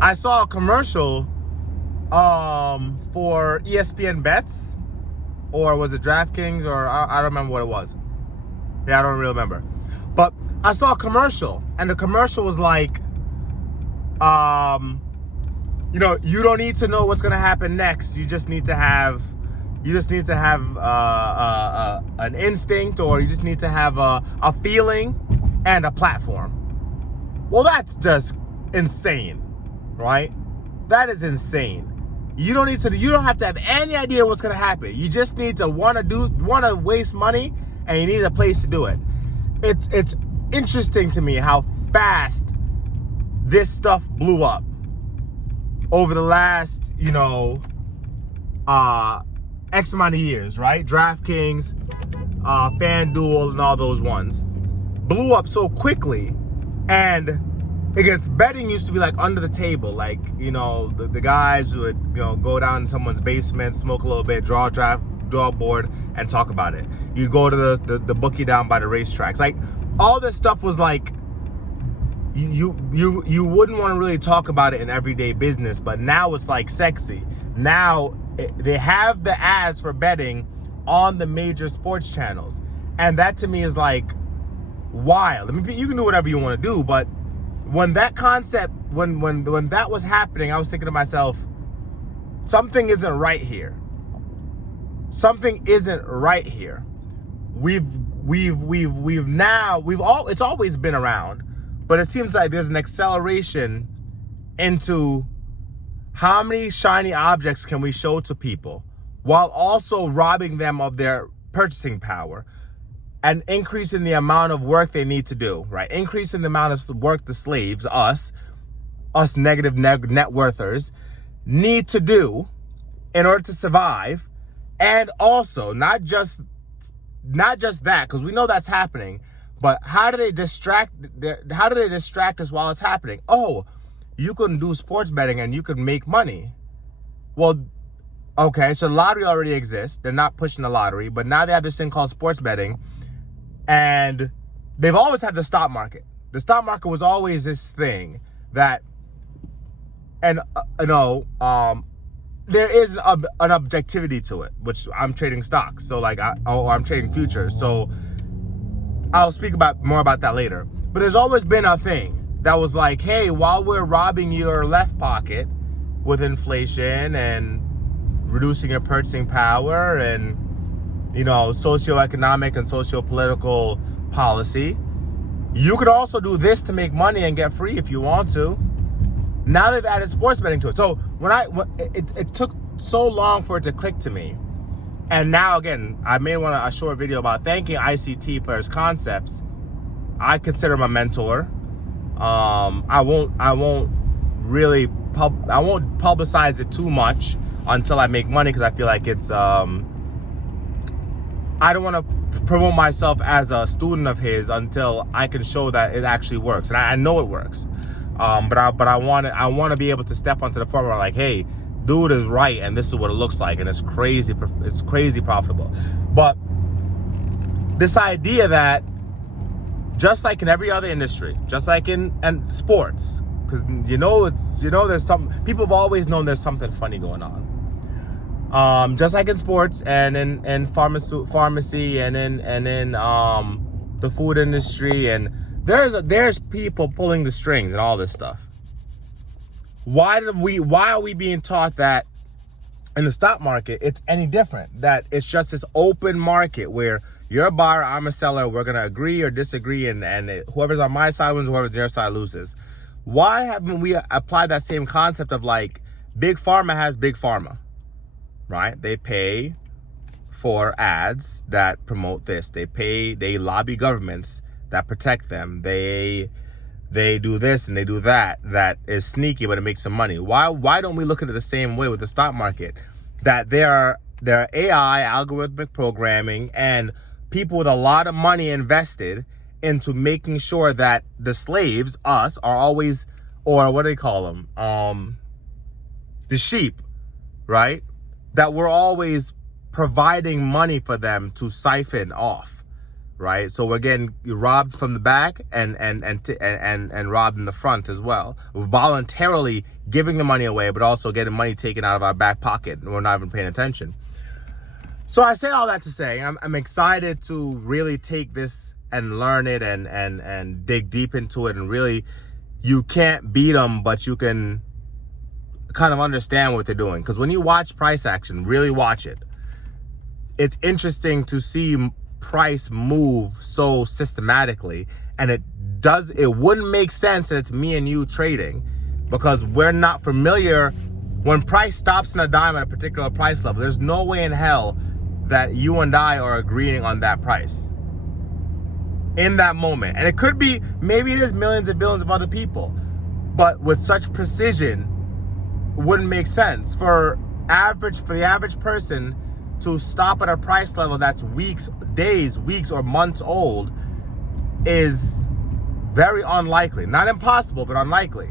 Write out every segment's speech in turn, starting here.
I saw a commercial for ESPN bets, or was it DraftKings, or I don't remember what it was. Yeah, I don't really remember. But I saw a commercial, and the commercial was like, you don't need to know what's gonna happen next. You just need to have an instinct, or you just need to have a feeling and a platform. Well, that's just insane, right? That is insane. You don't have to have any idea what's gonna happen. You just need to want to waste money, and you need a place to do it. It's interesting to me how fast this stuff blew up over the last, X amount of years, right? DraftKings, FanDuel, and all those ones blew up so quickly. And betting used to be like under the table, like, the guys would, go down in someone's basement, smoke a little bit, draw a board, and talk about it. You go to the bookie down by the racetracks. Like, all this stuff was like, you wouldn't want to really talk about it in everyday business, but now it's like sexy. Now they have the ads for betting on the major sports channels, and that to me is like wild. I mean, you can do whatever you want to do, but when that concept, when that was happening, I was thinking to myself, something isn't right here. Something isn't right here. It's always been around, but it seems like there's an acceleration into how many shiny objects can we show to people while also robbing them of their purchasing power and increasing the amount of work they need to do, right? Increasing the amount of work the slaves, us negative net worthers, need to do in order to survive. And also, not just that, because we know that's happening, but how do they distract us while it's happening? Oh, you can do sports betting and you can make money. Well, okay, so lottery already exists. They're not pushing the lottery, but now they have this thing called sports betting, and they've always had the stock market. The stock market was always this thing that, and there is an objectivity to it, which I'm trading stocks. So like, I'm trading futures. So I'll speak more about that later. But there's always been a thing that was like, hey, while we're robbing your left pocket with inflation and reducing your purchasing power and, socioeconomic and socio-political policy, you could also do this to make money and get free if you want to. Now they've added sports betting to it. So it took so long for it to click to me. And now, again, I made a short video about thanking ICT for his concepts. I consider him a mentor. I won't publicize it too much until I make money, because I feel like it's, I don't want to promote myself as a student of his until I can show that it actually works. And I know it works. But I want to be able to step onto the forefront, like, hey, dude is right, and this is what it looks like, and it's crazy profitable. But this idea that, just like in every other industry, just like in sports, because there's some people have always known there's something funny going on. Just like in sports and in pharmacy and in the food industry, and there's people pulling the strings and all this stuff. Why are we being taught that in the stock market it's any different? That it's just this open market where you're a buyer, I'm a seller, we're gonna agree or disagree, and whoever's on my side wins, whoever's on their side loses. Why haven't we applied that same concept of, like, Big Pharma has Big Pharma, right? They pay for ads that promote this. They lobby governments that protect them. They do this and they do that is sneaky, but it makes some money. Why don't we look at it the same way with the stock market? That there are AI, algorithmic programming, and people with a lot of money invested into making sure that the slaves, us, are always, or what do they call them? The sheep, right? That we're always providing money for them to siphon off. right? So we're getting robbed from the back and robbed in the front as well. We're voluntarily giving the money away, but also getting money taken out of our back pocket, and we're not even paying attention. So I say all that to say I'm excited to really take this and learn it and dig deep into it, and really, you can't beat them, but you can kind of understand what they're doing. Because when you watch price action, really watch it. It's interesting to see price move so systematically, and it wouldn't make sense that it's me and you trading, because we're not familiar. When price stops in a dime at a particular price level, there's no way in hell that you and I are agreeing on that price in that moment. And it could be, maybe it is millions and billions of other people, but with such precision, wouldn't make sense for the average person to stop at a price level that's days, weeks, or months old is very unlikely. Not impossible, but unlikely.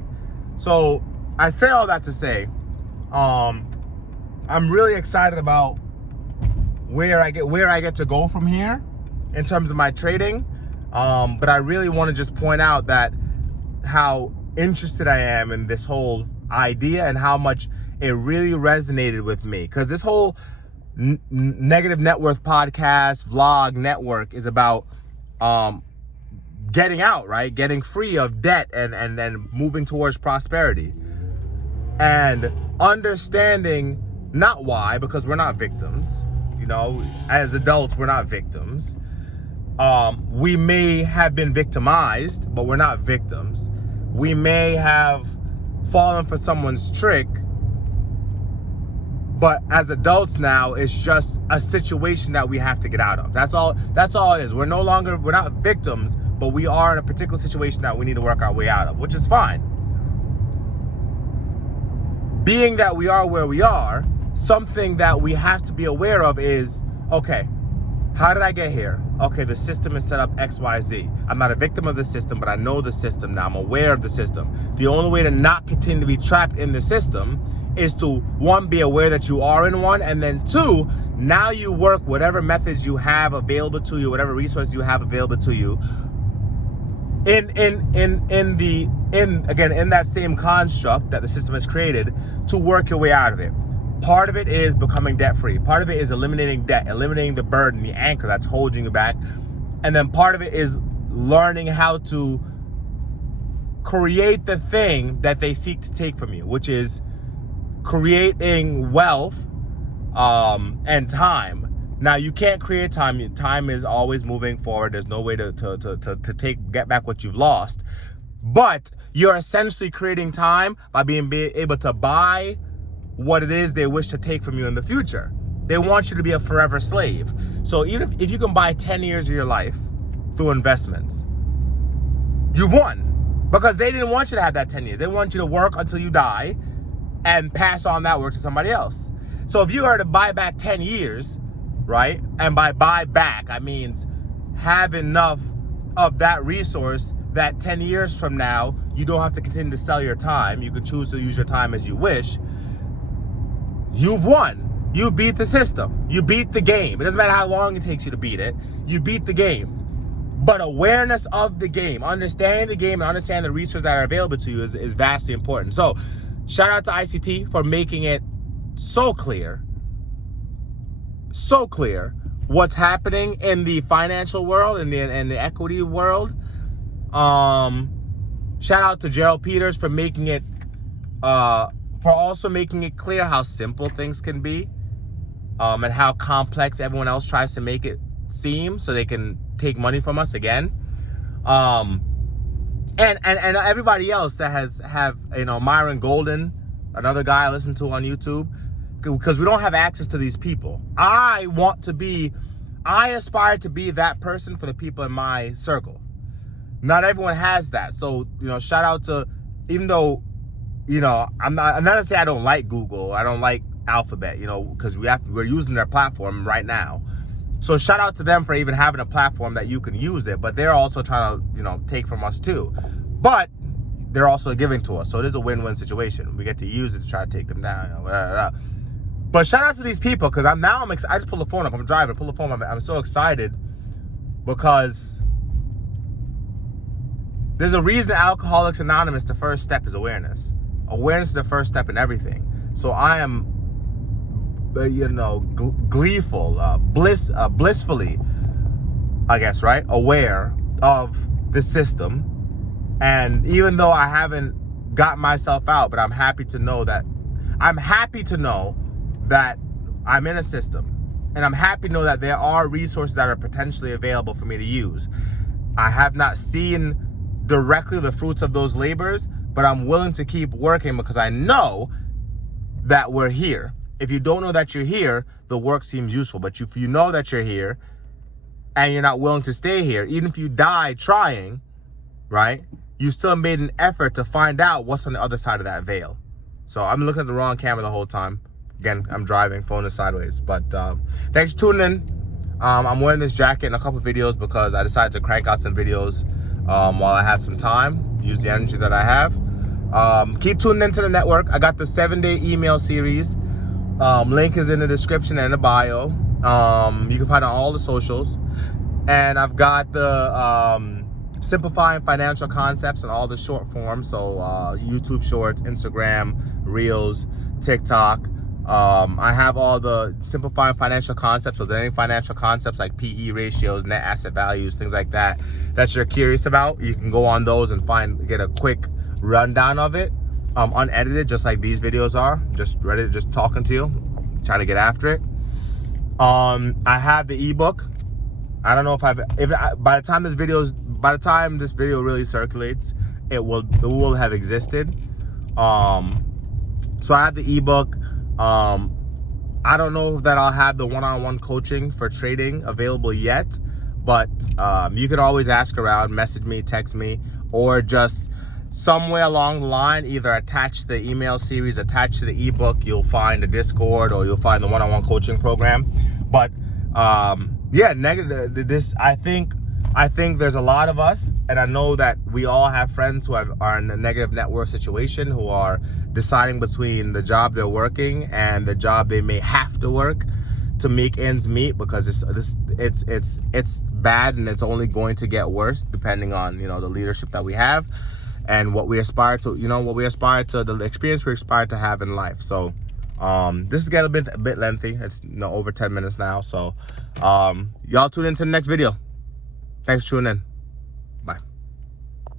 So I say all that to say, I'm really excited about where I get to go from here in terms of my trading. But I really want to just point out that how interested I am in this whole idea and how much it really resonated with me. Because this whole Negative Net Worth podcast, vlog, network is about getting out, right? Getting free of debt and moving towards prosperity. And understanding not why, because we're not victims. You know, as adults, we're not victims. We may have been victimized, but we're not victims. We may have fallen for someone's trick, but as adults now, it's just a situation that we have to get out of. That's all it is. We're not victims, but we are in a particular situation that we need to work our way out of, which is fine. Being that we are where we are, something that we have to be aware of is, okay, how did I get here? Okay, the system is set up XYZ. I'm not a victim of the system, but I know the system now. I'm aware of the system. The only way to not continue to be trapped in the system is to, one, be aware that you are in one, and then two, now you work whatever methods you have available to you, whatever resources you have available to you, in that same construct that the system has created, to work your way out of it. Part of it is becoming debt-free. Part of it is eliminating debt, eliminating the burden, the anchor that's holding you back. And then part of it is learning how to create the thing that they seek to take from you, which is creating wealth and time. Now, you can't create time. Time is always moving forward. There's no way to get back what you've lost. But you're essentially creating time by being able to buy what it is they wish to take from you in the future. They want you to be a forever slave. So even if you can buy 10 years of your life through investments, you've won, because they didn't want you to have that 10 years. They want you to work until you die and pass on that work to somebody else. So if you were to buy back 10 years, right? And by buy back, I means have enough of that resource that 10 years from now, you don't have to continue to sell your time. You can choose to use your time as you wish. You've won. You beat the system. You beat the game. It doesn't matter how long it takes you to beat it. You beat the game. But awareness of the game, understanding the game and understanding the resources that are available to you is vastly important. So shout out to ICT for making it so clear what's happening in the financial world and the equity world. Shout out to Gerald Peters for making it for also making it clear how simple things can be, and how complex everyone else tries to make it seem so they can take money from us again. And everybody else that have Myron Golden, another guy I listen to on YouTube, because we don't have access to these people. I aspire to be that person for the people in my circle. Not everyone has that. So, shout out to, even though, I'm not to say I don't like Google, I don't like Alphabet, because we're using their platform right now. So shout out to them for even having a platform that you can use it, but they're also trying to, take from us too. But they're also giving to us. So it is a win-win situation. We get to use it to try to take them down, But shout out to these people, because I just pulled the phone up. I'm driving, pull the phone up. I'm so excited because there's a reason Alcoholics Anonymous, the first step is awareness. Awareness is the first step in everything. So I am, gleeful, blissfully, I guess, right, aware of the system. And even though I haven't got myself out, but I'm happy to know that I'm in a system. And I'm happy to know that there are resources that are potentially available for me to use. I have not seen directly the fruits of those labors, but I'm willing to keep working because I know that we're here. If you don't know that you're here, the work seems useful. But if you know that you're here and you're not willing to stay here, even if you die trying, right, you still made an effort to find out what's on the other side of that veil. So I'm looking at the wrong camera the whole time. Again, I'm driving, phone is sideways. But thanks for tuning in. I'm wearing this jacket in a couple videos because I decided to crank out some videos while I had some time, use the energy that I have. Keep tuning into the network. I got the 7-day email series. Link is in the description and the bio. You can find it on all the socials. And I've got the simplifying financial concepts and all the short form. So YouTube Shorts, Instagram, Reels, TikTok. I have all the simplifying financial concepts. So if there are any financial concepts like PE ratios, net asset values, things like that you're curious about, you can go on those and get a quick rundown of it, unedited, just like these videos are, just ready, just talking to you, trying to get after it. I have the ebook. I don't know if by the time this video really circulates, it will have existed. So I have the ebook. I don't know that I'll have the one-on-one coaching for trading available yet, but you can always ask around, message me, text me, or just somewhere along the line, either attach the email series, attach to the ebook, you'll find a Discord or you'll find the one-on-one coaching program. But yeah, I think there's a lot of us, and I know that we all have friends who are in a negative net worth situation, who are deciding between the job they're working and the job they may have to work to make ends meet, because it's bad and it's only going to get worse depending on the leadership that we have and what we aspire to, the experience we aspire to have in life. So this is getting a bit lengthy. It's over 10 minutes now. So y'all tune into the next video. Thanks for tuning in.